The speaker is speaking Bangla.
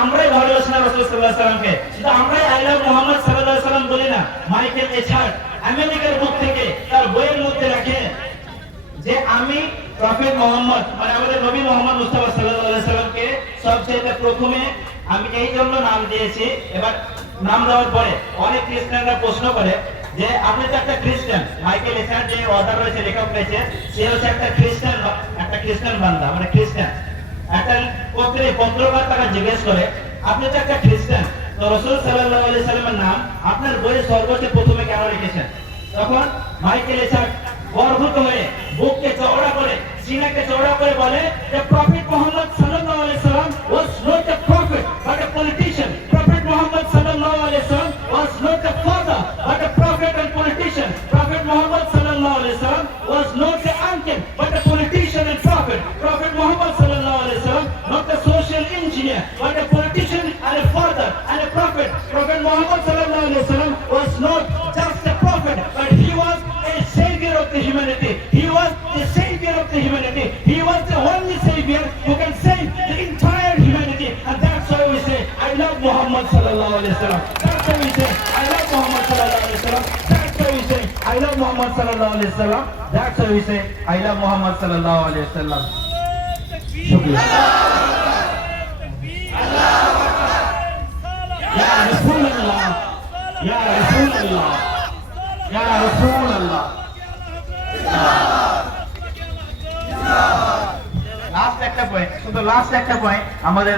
আমরাই ভালোবাসি না রাসূল সাল্লাল্লাহু আলাইহি সাল্লামকে, শুধু আমরাই আই লাভ মুহাম্মদ সাল্লাল্লাহু আলাইহি সাল্লাম বলি না। মাইকেল এছাড় আমেরিকার বুক থেকে তার বইয়ের মধ্যে রাখে যে আমি প্রফেট মোহাম্মদ মানে আমাদের নবী মোহাম্মদ মুস্তাফা সাল্লাল্লাহু আলাইহি সাল্লামকে সবচেয়ে প্রথমে আমি এই জন্য নাম দিয়েছি। এবার নাম দেওয়ার পরে অনেক খ্রিস্টানরা প্রশ্ন করে যে আপনি তো একটা খ্রিস্টান, মাইকেল এছাড় যে অর্ডার রয়েছে লেখক রয়েছে সে হচ্ছে একটা খ্রিস্টান বান্দা মানে খ্রিস্টান। একটা পত্রকার তাকে জিজ্ঞেস করে আপনি তো একটা খ্রিস্টান, তো রাসূল সাল্লাল্লাহু আলাইহি সাল্লামের নাম আপনার বইয়ে সর্বোচ্চ প্রথমে কেন লিখেছেন? তখন মাইকেল এছাড় গর্বিত হয়ে বুককে চওড়া করে সিনাকে চওড়া করে বলে যে প্রফেট মুহাম্মদ সাল্লাল্লাহু আলাইহি সাল্লাম was not a prophet but a politician. Prophet Muhammad sallallahu alaihi wasallam was not a father but a prophet and politician. Prophet Muhammad sallallahu alaihi wasallam was not a uncle but a politician and prophet. Prophet Muhammad sallallahu alaihi wasallam not a social engineer but a politician and a father and a prophet. Prophet Muhammad sallallahu alaihi wasallam was not just a prophet but he was a savior of the humanity. He was the savior of the humanity. He was the only savior who can save the entire humanity, and that's why we say I love Muhammad sallallahu alaihi wasallam. That's why we say I love Muhammad sallallahu alaihi wasallam. That's why we say I love Muhammad sallallahu alaihi wasallam. That's why we say I love Muhammad sallallahu alaihi wasallam. Shukriya. Ya Rasulullah, Ya Rasulullah, Ya Rasulullah. Last একটা পয়েন্ট আমাদের